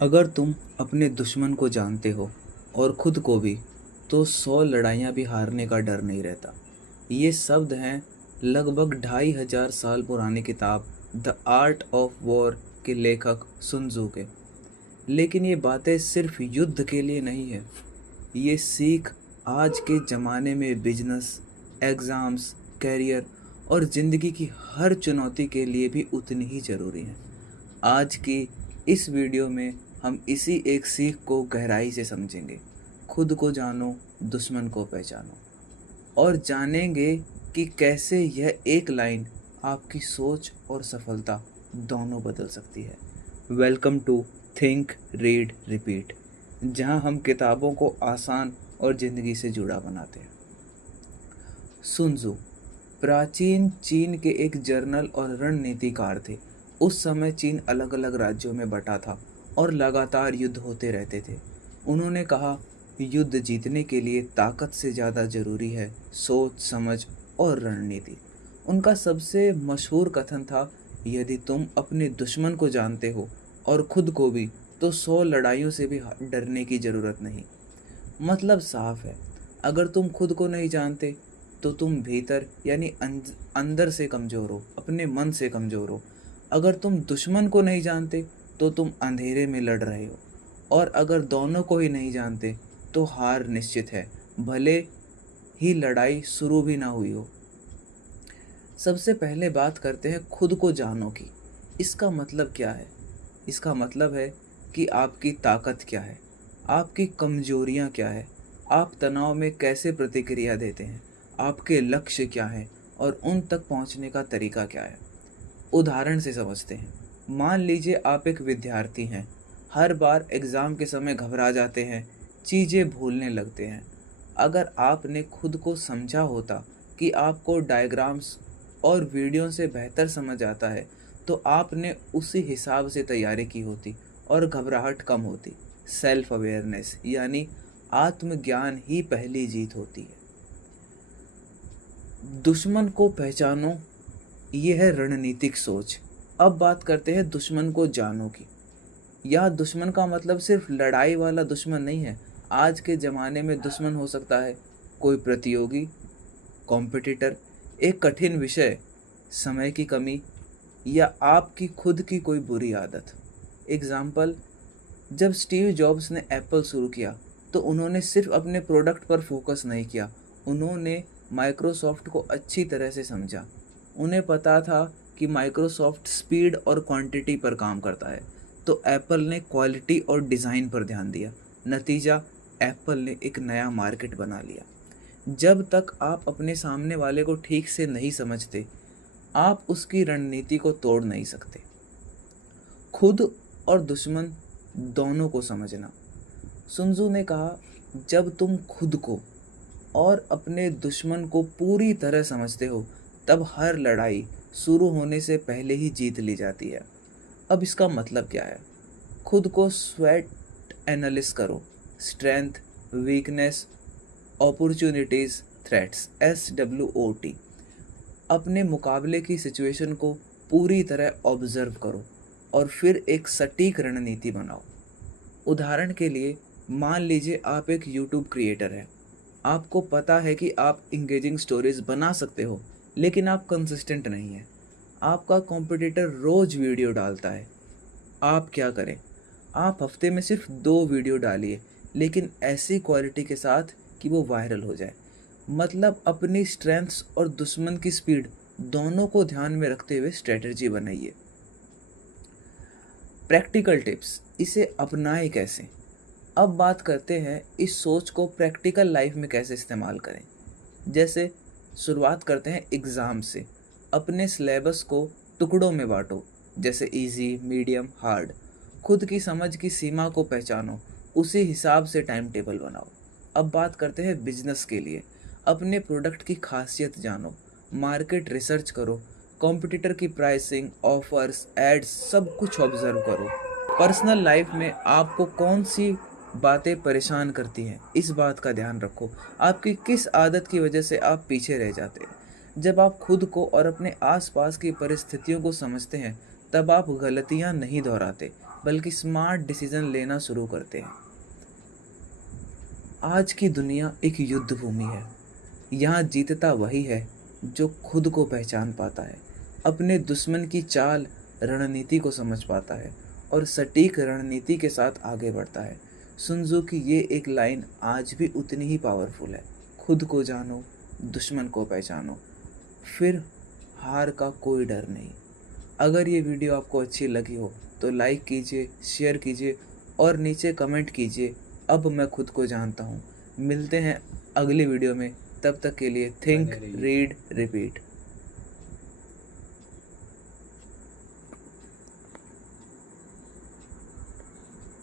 अगर तुम अपने दुश्मन को जानते हो और खुद को भी, तो 100 लड़ाइयाँ भी हारने का डर नहीं रहता। ये शब्द हैं लगभग 2500 साल पुरानी किताब द आर्ट ऑफ वॉर के लेखक सुन त्जू के। लेकिन ये बातें सिर्फ युद्ध के लिए नहीं है। ये सीख आज के ज़माने में बिजनेस, एग्ज़ाम्स, करियर और ज़िंदगी की हर चुनौती के लिए भी उतनी ही ज़रूरी है। आज की इस वीडियो में हम इसी एक सीख को गहराई से समझेंगे। खुद को जानो, दुश्मन को पहचानो, और जानेंगे कि कैसे यह एक लाइन आपकी सोच और सफलता दोनों बदल सकती है। Welcome to Think Read Repeat, जहां हम किताबों को आसान और ज़िंदगी से जुड़ा बनाते हैं। सुन त्जू प्राचीन चीन के एक जर्नल और रणनीतिकार थे। उस समय चीन अलग अलग राज्यों में बटा था और लगातार युद्ध होते रहते थे। उन्होंने कहा, युद्ध जीतने के लिए ताकत से ज़्यादा ज़रूरी है सोच, समझ और रणनीति। उनका सबसे मशहूर कथन था, यदि तुम अपने दुश्मन को जानते हो और खुद को भी, तो 100 लड़ाइयों से भी डरने की ज़रूरत नहीं। मतलब साफ है, अगर तुम खुद को नहीं जानते तो तुम भीतर यानी अंदर से कमज़ोर हो, अपने मन से कमज़ोर हो। अगर तुम दुश्मन को नहीं जानते तो तुम अंधेरे में लड़ रहे हो, और अगर दोनों को ही नहीं जानते तो हार निश्चित है, भले ही लड़ाई शुरू भी ना हुई हो। सबसे पहले बात करते हैं खुद को जानो की। इसका मतलब क्या है? इसका मतलब है कि आपकी ताकत क्या है, आपकी कमजोरियां क्या है, आप तनाव में कैसे प्रतिक्रिया देते हैं, आपके लक्ष्य क्या हैं और उन तक पहुंचने का तरीका क्या है। उदाहरण से समझते हैं। मान लीजिए आप एक विद्यार्थी हैं। हर बार एग्ज़ाम के समय घबरा जाते हैं, चीज़ें भूलने लगते हैं। अगर आपने खुद को समझा होता कि आपको डायग्राम्स और वीडियो से बेहतर समझ आता है, तो आपने उसी हिसाब से तैयारी की होती और घबराहट कम होती। सेल्फ अवेयरनेस यानी आत्मज्ञान ही पहली जीत होती है। दुश्मन को पहचानो, ये है रणनीतिक सोच। अब बात करते हैं दुश्मन को जानो की। यह दुश्मन का मतलब सिर्फ लड़ाई वाला दुश्मन नहीं है। आज के ज़माने में दुश्मन हो सकता है कोई प्रतियोगी, कॉम्पिटिटर, एक कठिन विषय, समय की कमी, या आपकी खुद की कोई बुरी आदत। एग्जाम्पल, जब स्टीव जॉब्स ने एप्पल शुरू किया तो उन्होंने सिर्फ अपने प्रोडक्ट पर फोकस नहीं किया, उन्होंने माइक्रोसॉफ्ट को अच्छी तरह से समझा। उन्हें पता था कि माइक्रोसॉफ्ट स्पीड और क्वांटिटी पर काम करता है, तो एप्पल ने क्वालिटी और डिज़ाइन पर ध्यान दिया। नतीजा, एप्पल ने एक नया मार्केट बना लिया। जब तक आप अपने सामने वाले को ठीक से नहीं समझते, आप उसकी रणनीति को तोड़ नहीं सकते। खुद और दुश्मन दोनों को समझना। सुन त्जू ने कहा, जब तुम खुद को और अपने दुश्मन को पूरी तरह समझते हो, तब हर लड़ाई शुरू होने से पहले ही जीत ली जाती है। अब इसका मतलब क्या है? खुद को स्वॉट एनालिसिस करो। Strength, weakness, opportunities, threats, SWOT। अपने मुकाबले की सिचुएशन को पूरी तरह ऑब्जर्व करो और फिर एक सटीक रणनीति बनाओ। उदाहरण के लिए, मान लीजिए आप एक यूट्यूब क्रिएटर हैं। आपको पता है कि आप इंगेजिंग स्टोरीज बना सकते हो, लेकिन आप कंसिस्टेंट नहीं हैं। आपका कॉम्पिटिटर रोज़ वीडियो डालता है। आप क्या करें? आप हफ्ते में सिर्फ 2 वीडियो डालिए, लेकिन ऐसी क्वालिटी के साथ कि वो वायरल हो जाए। मतलब अपनी स्ट्रेंथ्स और दुश्मन की स्पीड दोनों को ध्यान में रखते हुए स्ट्रेटजी बनाइए। प्रैक्टिकल टिप्स, इसे अपनाएं कैसे? अब बात करते हैं इस सोच को प्रैक्टिकल लाइफ में कैसे इस्तेमाल करें। जैसे शुरुआत करते हैं एग्ज़ाम से। अपने सिलेबस को टुकड़ों में बांटो, जैसे इजी, मीडियम, हार्ड। खुद की समझ की सीमा को पहचानो, उसी हिसाब से टाइम टेबल बनाओ। अब बात करते हैं बिजनेस के लिए। अपने प्रोडक्ट की खासियत जानो, मार्केट रिसर्च करो, कॉम्पिटिटर की प्राइसिंग, ऑफर्स, एड्स, सब कुछ ऑब्जर्व करो। पर्सनल लाइफ में आपको कौन सी बातें परेशान करती हैं, इस बात का ध्यान रखो। आपकी किस आदत की वजह से आप पीछे रह जाते हैं। जब आप खुद को और अपने आसपास की परिस्थितियों को समझते हैं, तब आप गलतियां नहीं दोहराते, बल्कि स्मार्ट डिसीजन लेना शुरू करते हैं। आज की दुनिया एक युद्ध भूमि है। यहाँ जीतता वही है जो खुद को पहचान पाता है, अपने दुश्मन की चाल रणनीति को समझ पाता है और सटीक रणनीति के साथ आगे बढ़ता है। सुन त्जू की ये एक लाइन आज भी उतनी ही पावरफुल है। खुद को जानो, दुश्मन को पहचानो, फिर हार का कोई डर नहीं। अगर ये वीडियो आपको अच्छी लगी हो तो लाइक कीजिए, शेयर कीजिए और नीचे कमेंट कीजिए, अब मैं खुद को जानता हूँ। मिलते हैं अगली वीडियो में, तब तक के लिए थिंक, रीड, रिपीट।